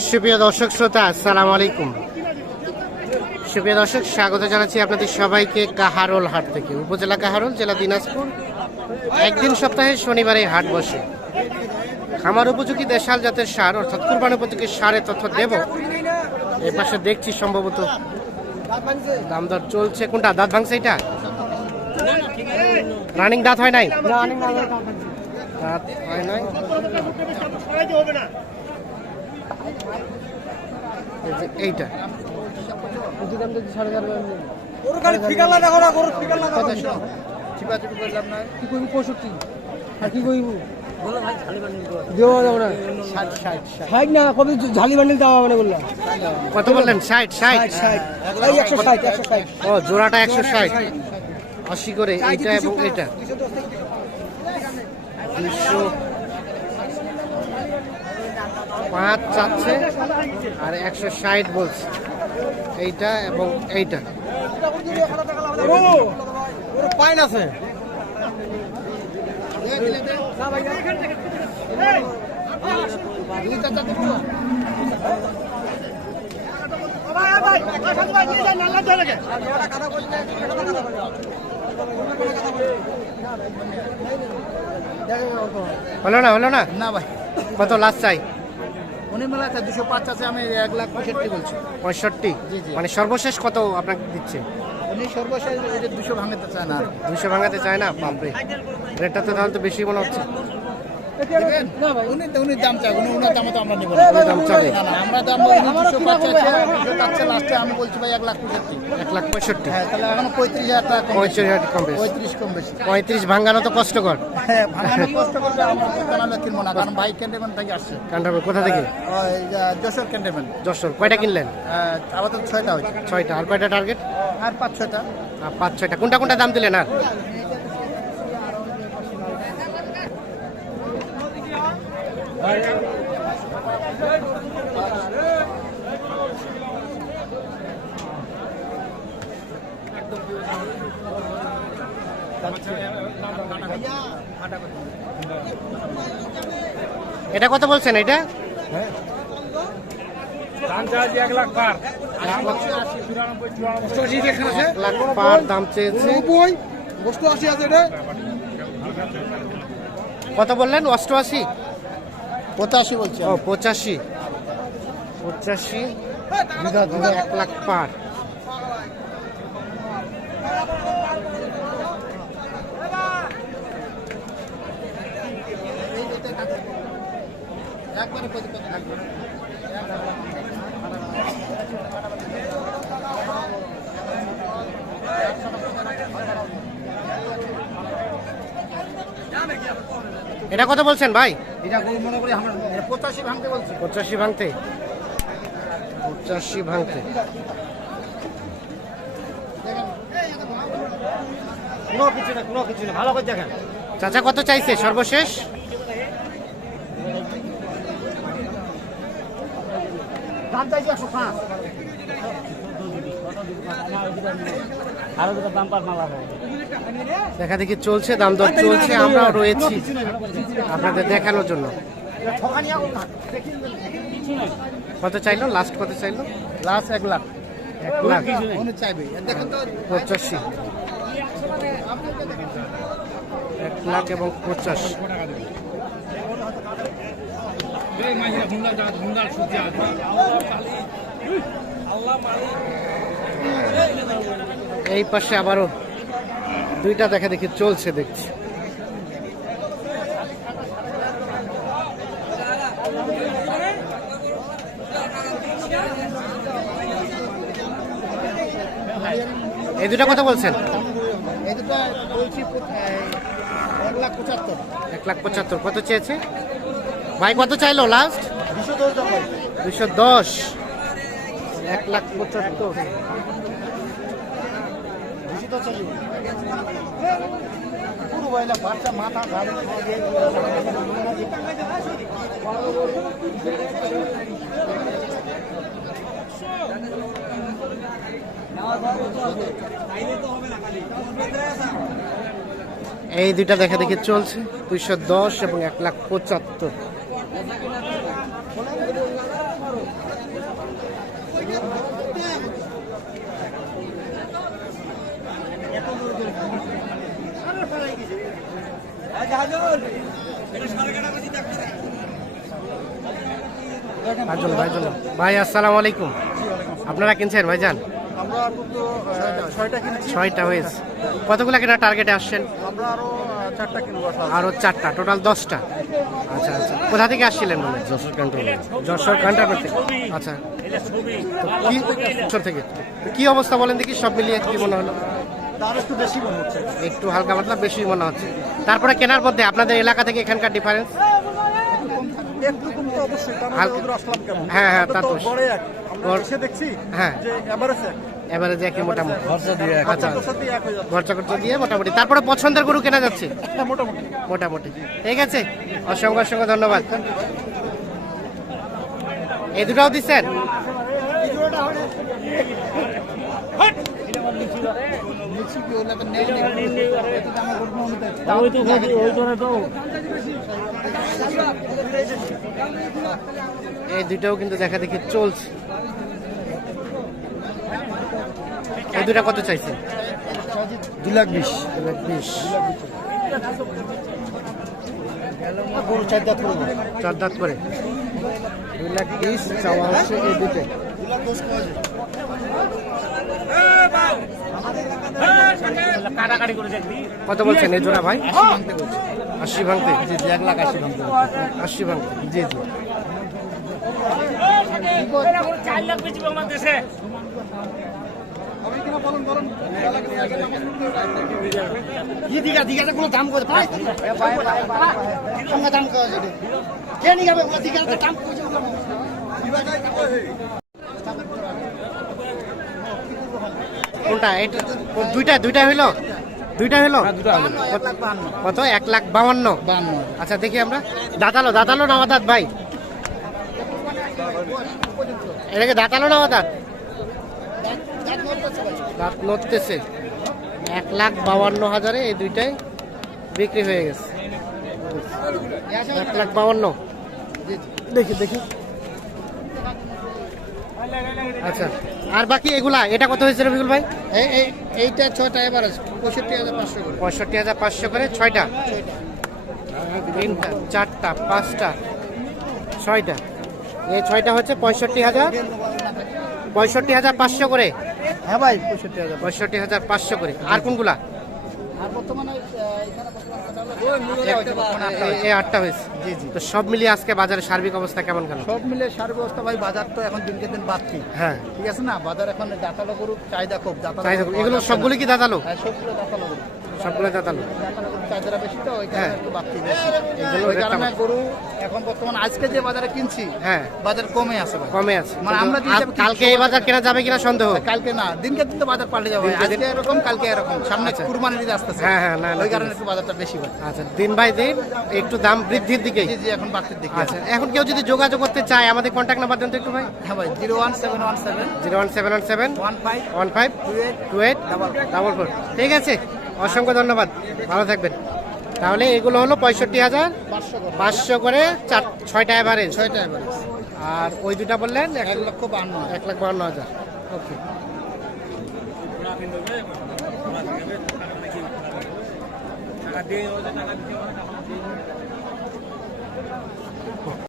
সুপ্রিয় দর্শক শ্রোতা আসসালামু আলাইকুম। সুপ্রিয় দর্শক স্বাগত জানাচ্ছি আপনাদের সবাইকে কাহারোল হাট থেকে। উপজেলা কাহারোল জেলা দিনাজপুর। একদিন সপ্তাহে শনিবারে এই হাট বসে। খামার উপযোগী দেশাল জাতের সার অর্থাৎ কুরবান উপযোগী সারের তথ্য দেব। এ পাশে দেখছি সম্ভবত দাম দর চলছে। কোনটা? দাঁত ভাঙছে এটা? রানিং দাঁত হয় নাই? দাঁত হয় নাই। এইটা। কি করবি পঁয়ষট্টি। আর কি করবি দেওয়া যাবে না। ষাট না কবে ঝালি বান্ডিল দেওয়া হবে না বললাম কত বললেন? ষাট ষাট। ষাট একশো ষাট একশো ষাট। ও জোড়াটা একশো ষাট। আশি করে এইটা এবং এটা। দুশো পাঁচ চাচ্ছে আর একশো ষাট বলছে। এইটা এবং এইটা। পাইন আছে হলো না হলো না? না ভাই। কত লাস্ট চাই? মেলা আছে দুশো পাঁচ আছে আমি এক লাখ পঁয়ষট্টি বলছি। পঁয়ষট্টি। মানে সর্বশেষ কত আপনাকে দিচ্ছে? উনি সর্বশেষ দুশো ভাঙাতে চায় না। দুশো ভাঙাতে চায় না? বাপরে। রেটটা তো তাহলে তো বেশি মনে হচ্ছে? উনি উনি দাম চাই উনি ওনার দামে তো আমরা নেব না। দাম দাম দুশো লাস্টে আমি বলছি ভাই এক লাখ পঁয়ষট্টি। এক লাখ পঁয়ষট্টি? হ্যাঁ তাহলে এখন পঁয়ত্রিশ হাজার টাকা পঁয়ত্রিশ হাজার কম বেশি। পঁয়ত্রিশ কম বেশি। পঁয়ত্রিশ ভাঙানো তো কষ্টকর। হ্যাঁ ভাঙানো কষ্ট করবে আমরা জানালে কিনবো না কারণ ভাই থেকে আসছে। কোথা থেকে? যশোর কয়টা কিনলেন? আপাতত ছয়টা হয়েছে। ছয়টা আর কয়টা টার্গেট আর পাঁচ ছয়টা। আর পাঁচ ছয়টা। কোনটা কোনটা দাম দিলেন আর? এটা কত বলছেন এটা? লাখ পার দাম চেয়েছে। আশি আছে এটা। কত বললেন? অষ্টআশি? পঁচাশি বলছে ও পঁচাশি। পঁচাশি এক লাখ পার। এটা কত বলছেন ভাই? এটা গরু মনে করি আমরা পঁচাশি ভাঙতে বলছি। পঁচাশি ভাঙতে? পঁচাশি ভাঙতে। কোনো কিছু না কোনো কিছু না ভালো করে দেখেন। চাচা কত চাইছে? সর্বশেষ? দাম চাইছি একশো পাঁচ। আরও দুটো দাম পার মালা দেখা দেখি চলছে দাম দর চলছে আমরাও রয়েছি আপনাদের দেখানোর জন্য। কত চাইলো? লাস্ট কত চাইলো? লাস্ট এক লাখ। এক লাখ। উনি চাইবে। দেখেন তো পঁচাশি। এক লাখ এবং পঁচাশি। এই পাশে আবারও দুইটা দেখা দেখি চলছে দেখছি। এই দুটা কথা বলছেন? এই দুটো বলছি এক লাখ পঁচাত্তর। এক লাখ পঁচাত্তর কত চেয়েছে? ভাই কত চাইলো লাস্ট দুশো দশ দুশো দশ। এক লাখ পঁচাত্তর। দশ চাইবে পুরো বয়লা বাচ্চা মাথা গাড়ি এই দুইটা দেখা দেখি চলছে। দুইশো দশ এবং এক লাখ পঁচাত্তর। ভাইজন ভাইজন ভাই আসসালামু আলাইকুম। আপনারা কিনছেন ভাইজান? ছয়টা। কিনেছি। হয়েছে। কতগুলো কেনা টার্গেটে আসছেন? আরও চারটা আরও চারটা টোটাল দশটা। আচ্ছা আচ্ছা। কোথা থেকে আসছিলেন মানে যশোর যশোর থেকে। আচ্ছা। যশোর থেকে। কি অবস্থা বলেন দেখি সব মিলিয়ে কি মনে হলো? একটু বেশি মনে হচ্ছে। একটু হালকা পাতলা বেশি মনে হচ্ছে। তারপরে কেনার মধ্যে আপনাদের এলাকা থেকে এখানকার ডিফারেন্স একটু অবশ্যই কেমন? হ্যাঁ, হ্যাঁ, তা তো। গড়ে এক। আমরা এসে দেখছি হ্যাঁ। যে এভারেজ এক। এবারে একই মোটামুটি। খরচা দিয়ে আচ্ছা। খরচা দিয়ে এক যাচ্ছে। খরচা খরচা দিয়ে মোটামুটি। তারপরে পছন্দের গরু কেনা যাচ্ছে? হ্যাঁ, মোটামুটি। মোটামুটি। ঠিক আছে? অসংখ্য অসংখ্য ধন্যবাদ। এই দুটাও দিচ্ছেন? এই দুটাও কিন্তু দেখা দেখি চলছে। এই দুটা কত চাইছেন? দু লাখ বিশ। দুই লাখ বিশ। গরু চার দাঁত করব চার দাঁত করে। দুই লাখ বিশ চাওয়া হচ্ছে এই দুটো কত বলছেন এই জোড়া ভাই? আশি ভাঙতে? জি জি এক লাখ আশি ভাঙতে আশি ভাঙতে? জি জি। দাম করে দাম করা যাবে কে নিয়ে যাবে ওগুলো দীঘাতে দাম করে কোনটা এটা ও, দুইটা দুইটা হইল? দুইটা হইল। কত? এক লাখ বাউান্ন। আচ্ছা দেখি আমরা। দাঁতালো দাঁতালো না দাঁত ভাই? এটাকে দাঁতালো না দাঁত দাঁত নড়তেছে। এক লাখ বাউান্ন হাজারে এই দুইটাই বিক্রি হয়ে গেছে। এক লাখ বাউান্ন। দেখি দেখি। আচ্ছা। আর বাকি এগুলা এটা কত হয়েছে রবিকুল ভাই? এই এই এইটা ছয়টা এবার পঁয়ষট্টি হাজার পাঁচশো করে। পঁয়ষট্টি হাজার পাঁচশো করে ছয়টা? তিনটা চারটা পাঁচটা ছয়টা? এই ছয়টা হচ্ছে পঁয়ষট্টি হাজার? পঁয়ষট্টি হাজার পাঁচশো করে? হ্যাঁ ভাই পঁয়ষট্টি হাজার পঁয়ষট্টি হাজার পাঁচশো করে। আর কোনগুলা? আটটা হয়েছে। জি জি। তো সব মিলিয়ে আজকে বাজারের সার্বিক অবস্থা কেমন কেন সব মিলিয়ে সার্বিক ব্যবস্থা ভাই বাজার তো এখন দিনকে দিন বাড়ছি। হ্যাঁ। ঠিক আছে না? বাজার এখন দাতালো গরু চাহিদা খুব দাতালো এগুলো সবগুলো কি দাঁতালো? হ্যাঁ সবগুলো দাতালো গরু সবগুলো দাঁতালো বেশি তো ওই হ্যাঁ। কারণে একটু বাড়তি বেশি। ওই কারণে গরু এখন বর্তমান আজকে যে বাজারে কিনছি হ্যাঁ। বাজার কমে আছে কমে আছে। মানে আমরা যে কিন্তু হিসাবে আজ- কালকে এই বাজার কেনা যাবে কিনা সন্দেহ। কালকে না দিনকে দিন তো বাজার পাল্টে যাবে আজকে এরকম কালকে এরকম। সামনে আচ্ছা। কুরবানির ঈদ আসতেছে। হ্যাঁ, হ্যাঁ, না, না, ওই কারণে একটু বাজারটা বেশি হয়। আচ্ছা দিন বাই দিন একটু দাম বৃদ্ধির দিকে জি জি এখন বাড়তির দিকে। আচ্ছা এখন কেউ যদি যোগাযোগ করতে চায় আমাদের কন্ট্যাক্ট নাম্বার দেন তো একটু ভাই। হ্যাঁ ভাই zero one seven one seven zero one seven one seven one five one five two eight two eight double four. ঠিক আছে। অসংখ্য ধন্যবাদ। ভালো থাকবেন। তাহলে এগুলো হলো পঁয়ষট্টি হাজার পাঁচশো করে চার ছয়টা অ্যাভারেজ ছয়টা এবার আর ওই দুটা বললেন এক লক্ষ বান্ন এক লাখ বান্ন হাজার। ওকে টাকা দিয়ে